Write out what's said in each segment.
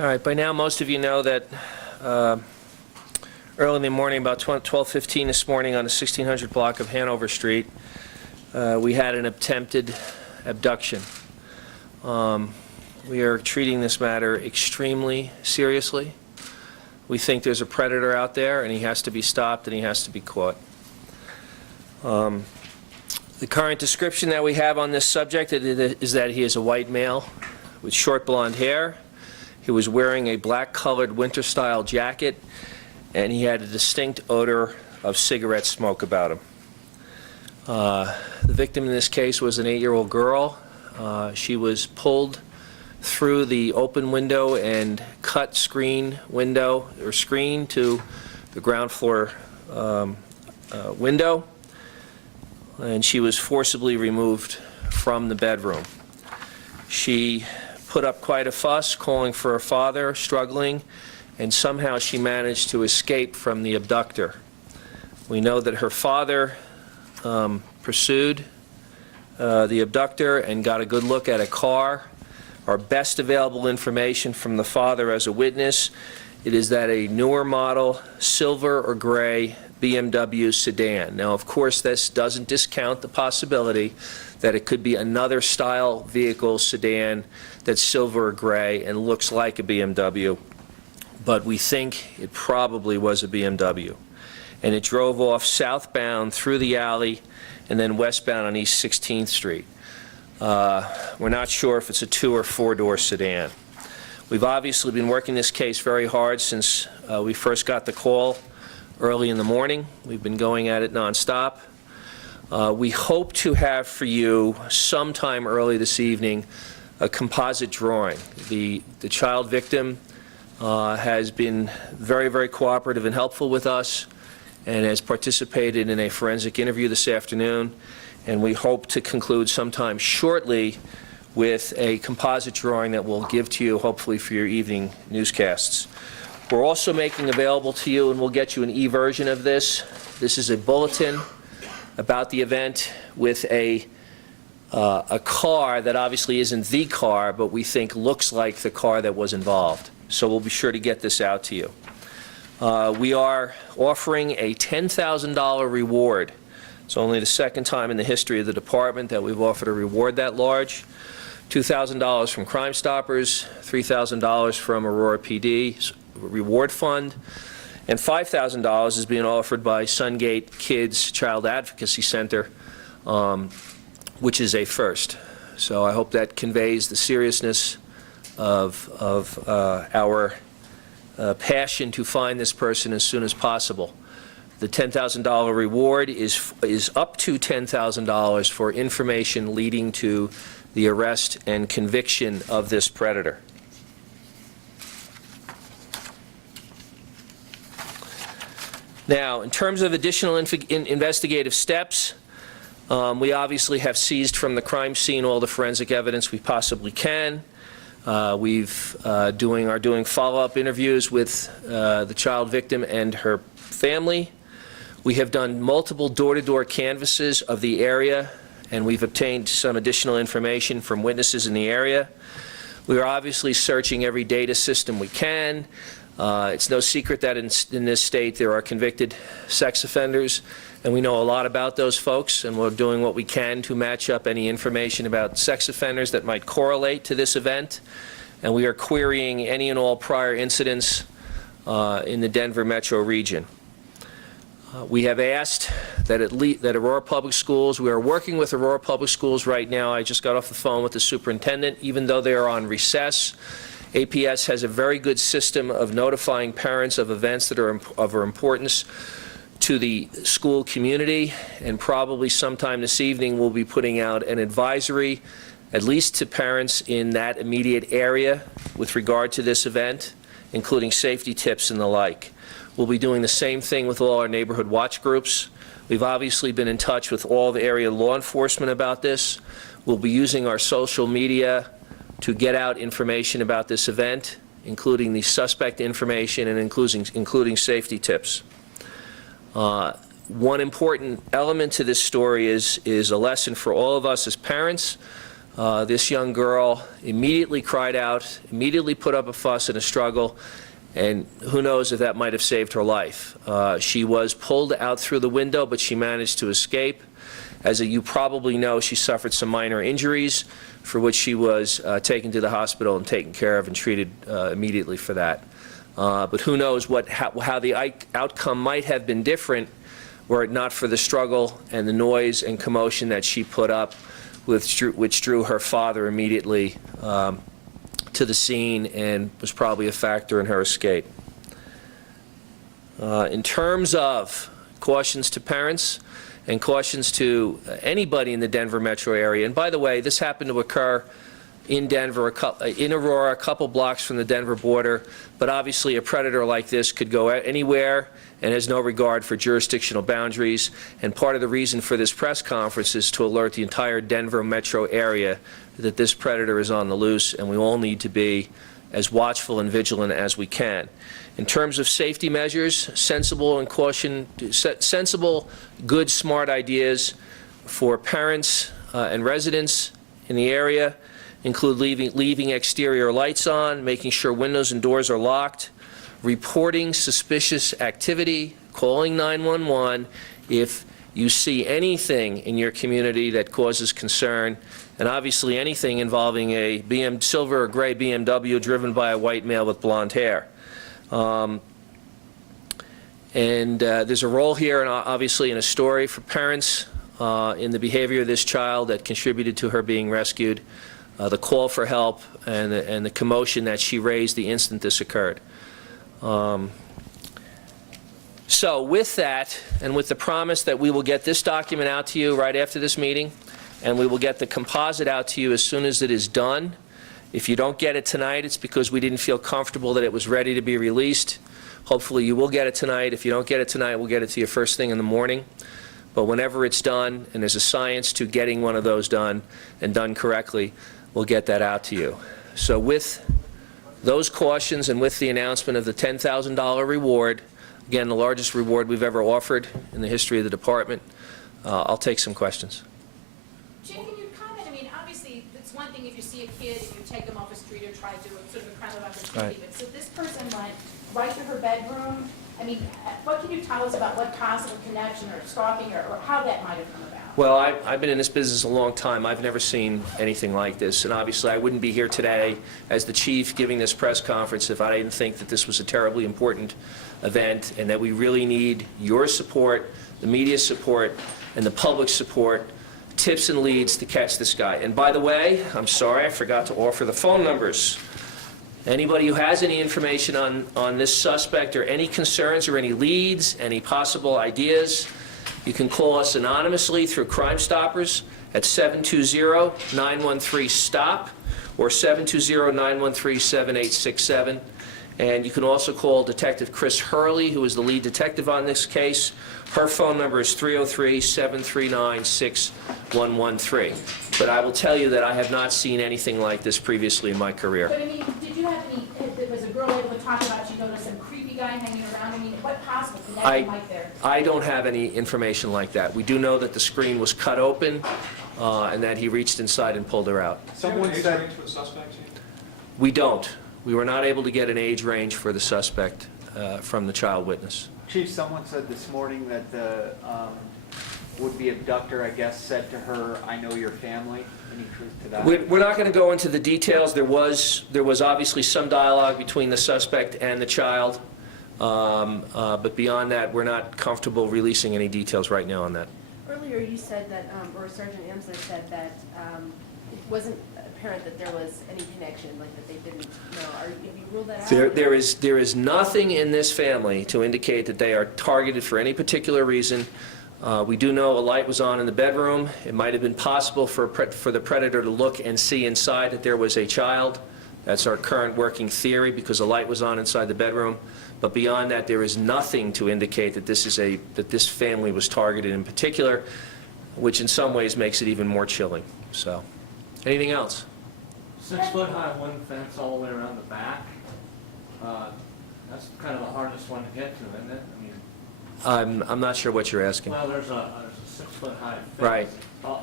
All right, by now most of you know that early in the morning, about 12:15 this morning on the 1600 block of Hanover Street, we had an attempted abduction. We are treating this matter extremely seriously. We think there's a predator out there and he has to be stopped and he has to be caught. The current description that we have on this subject is that he is a white male with short blonde hair. He was wearing a black-colored winter-style jacket, and he had a distinct odor of cigarette smoke about him. The victim in this case was an 8-year-old girl. She was pulled through the open window and cut screen to the ground floor window, and she was forcibly removed from the bedroom. She put up quite a fuss, calling for her father, struggling, and somehow she managed to escape from the abductor. We know that her father pursued the abductor and got a good look at a car. Our best available information from the father as a witness, it is that a newer model, silver or gray BMW sedan. Now, of course, this doesn't discount the possibility that it could be another style vehicle sedan that's silver or gray and looks like a BMW, but we think it probably was a BMW. And it drove off southbound through the alley and then westbound on East 16th Street. We're not sure if it's a 2- or 4-door sedan. We've obviously been working this case very hard since we first got the call early in the morning. We've been going at it nonstop. We hope to have for you sometime early this evening a composite drawing. The child victim has been very, very cooperative and helpful with us and has participated in a forensic interview this afternoon, and we hope to conclude sometime shortly with a composite drawing that we'll give to you hopefully for your evening newscasts. We're also making available to you, and we'll get you an e-version of this. This is a bulletin about the event with a car that obviously isn't the car, but we think looks like the car that was involved. So we'll be sure to get this out to you. We are offering a $10,000 reward. It's only the second time in the history of the department that we've offered a reward that large. $2,000 from Crime Stoppers, $3,000 from Aurora PD's reward fund, and $5,000 is being offered by Sungate Kids Child Advocacy Center, which is a first. So I hope that conveys the seriousness of our passion to find this person as soon as possible. The $10,000 reward is up to $10,000 for information leading to the arrest and conviction of this predator. Now, in terms of additional investigative steps, we obviously have seized from the crime scene all the forensic evidence we possibly can. We've are doing follow-up interviews with the child victim and her family. We have done multiple door-to-door canvasses of the area, and we've obtained some additional information from witnesses in the area. We are obviously searching every data system we can. It's no secret that in this state there are convicted sex offenders, and we know a lot about those folks, and we're doing what we can to match up any information about sex offenders that might correlate to this event, and we are querying any and all prior incidents in the Denver metro region. We have asked that Aurora Public Schools, we are working with Aurora Public Schools right now. I just got off the phone with the superintendent. Even though they are on recess, APS has a very good system of notifying parents of events that are of importance to the school community, and probably sometime this evening we'll be putting out an advisory, at least to parents in that immediate area with regard to this event, including safety tips and the like. We'll be doing the same thing with all our neighborhood watch groups. We've obviously been in touch with all the area law enforcement about this. We'll be using our social media to get out information about this event, including the suspect information and including safety tips. One important element to this story is a lesson for all of us as parents This young girl immediately cried out, immediately put up a fuss and a struggle, and who knows if that might have saved her life. She was pulled out through the window, but she managed to escape. As you probably know, she suffered some minor injuries for which she was taken to the hospital and taken care of and treated immediately for that. But who knows how the outcome might have been different were it not for the struggle and the noise and commotion that she put up, which drew her father immediately to the scene and was probably a factor in her escape. In terms of cautions to parents and cautions to anybody in the Denver metro area, and by the way, this happened to occur in Denver, in Aurora, a couple blocks from the Denver border, but obviously a predator like this could go anywhere and has no regard for jurisdictional boundaries. And part of the reason for this press conference is to alert the entire Denver metro area that this predator is on the loose, and we all need to be as watchful and vigilant as we can. In terms of safety measures, sensible, good, smart ideas for parents and residents in the area include leaving exterior lights on, making sure windows and doors are locked, reporting suspicious activity, calling 911 if you see anything in your community that causes concern, and obviously anything involving a silver or gray BMW driven by a white male with blonde hair. There's a role here, and obviously in a story for parents in the behavior of this child that contributed to her being rescued, the call for help, and the commotion that she raised the instant this occurred. So with that, and with the promise that we will get this document out to you right after this meeting, and we will get the composite out to you as soon as it is done. If you don't get it tonight, it's because we didn't feel comfortable that it was ready to be released. Hopefully you will get it tonight. If you don't get it tonight, we'll get it to you first thing in the morning. But whenever it's done, and there's a science to getting one of those done and done correctly, we'll get that out to you. So with those cautions and with the announcement of the $10,000 reward, again, the largest reward we've ever offered in the history of the department, I'll take some questions. Jim, can you comment? I mean, obviously, it's one thing if you see a kid and you take them off the street or try to do sort of a crime of opportunity, but so this person went right to her bedroom. I mean, what can you tell us about what possible connection or stalking or how that might have come about? Well, I've been in this business a long time. I've never seen anything like this, and obviously I wouldn't be here today as the chief giving this press conference if I didn't think that this was a terribly important event and that we really need your support, the media support, and the public support, tips and leads to catch this guy. And by the way, I'm sorry, I forgot to offer the phone numbers. Anybody who has any information on this suspect or any concerns or any leads, any possible ideas, you can call us anonymously through Crime Stoppers at 720-913-STOP or 720-913-7867. And you can also call Detective Chris Hurley, who is the lead detective on this case. Her phone number is 303-739-6113. But I will tell you that I have not seen anything like this previously in my career. But I mean, did you have any, was a girl able to talk about she noticed some creepy guy hanging around? I mean, what possible connection might there? I don't have any information like that. We do know that the screen was cut open and that he reached inside and pulled her out. Someone said for the suspect? We don't. We were not able to get an age range for the suspect from the child witness. Chief, someone said this morning that the would-be abductor, I guess, said to her, "I know your family." Any truth to that? We're not going to go into the details. There was obviously some dialogue between the suspect and the child, but beyond that, we're not comfortable releasing any details right now on that. Earlier you said that, or Sergeant Amsler said that it wasn't apparent that there was any connection, like that they didn't know. Have you ruled that out? There is nothing in this family to indicate that they are targeted for any particular reason. We do know a light was on in the bedroom. It might have been possible for the predator to look and see inside that there was a child. That's our current working theory because a light was on inside the bedroom. But beyond that, there is nothing to indicate that this family was targeted in particular, which in some ways makes it even more chilling. So, anything else? 6 foot high wooden fence all the way around the back. That's kind of the hardest one to get to, isn't it? I mean, I'm not sure what you're asking. well, there's a 6 foot high fence. Right.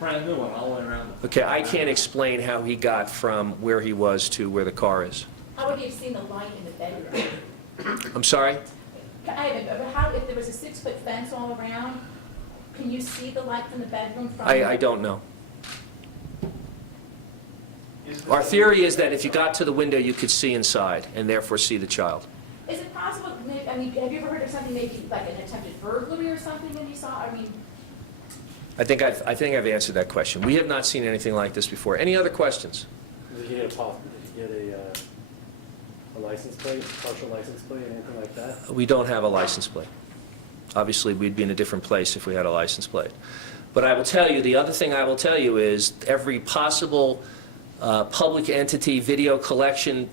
Brand new one, all the way around. Okay, I can't explain how he got from where he was to where the car is. How would he have seen the light in the bedroom? I'm sorry? If there was a 6-foot fence all around, can you see the light from the bedroom from? I don't know. Our theory is that if you got to the window, you could see inside, and therefore see the child. Is it possible, I mean, have you ever heard of something maybe like an attempted burglary or something that you saw? I mean, I think I've answered that question. We have not seen anything like this before. Any other questions? Did he get a license plate, partial license plate, anything like that? We don't have a license plate. Obviously, we'd be in a different place if we had a license plate. But I will tell you, the other thing I will tell you is every possible public entity, video collection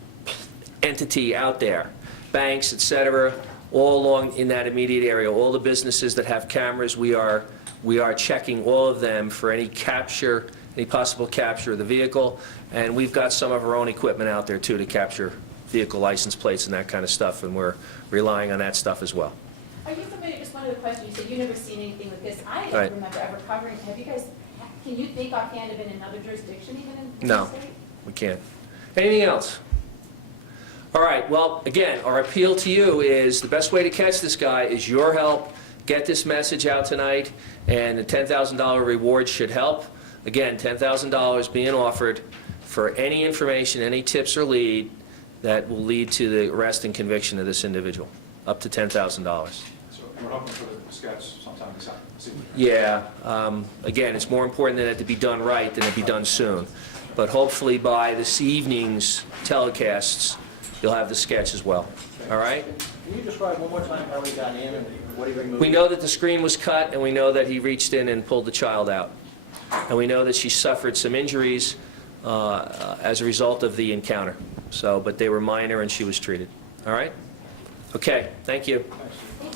entity out there, banks, et cetera, all along in that immediate area, all the businesses that have cameras, we are checking all of them for any capture, any possible capture of the vehicle, and we've got some of our own equipment out there too to capture vehicle license plates and that kind of stuff, and we're relying on that stuff as well. are you familiar, just one other question, you said you've never seen anything with this. I Right. don't remember ever covering, have you guys, can you think offhand of in another jurisdiction even in No. the state? We can't. Anything else? All right, well, again, our appeal to you is the best way to catch this guy is your help. Get this message out tonight, and the $10,000 reward should help. Again, $10,000 being offered for any information, any tips or lead that will lead to the arrest and conviction of this individual, up to $10,000. So we're hoping for the sketch sometime this evening. Yeah, again, it's more important that it to be done right than it be done soon. But hopefully by this evening's telecasts, you'll have the sketch as well. All right? Can you describe one more time how he got in and what he removed? We know that the screen was cut, and we know that he reached in and pulled the child out. And we know that she suffered some injuries as a result of the encounter. So, but they were minor and she was treated. All right? Okay, thank you. Thank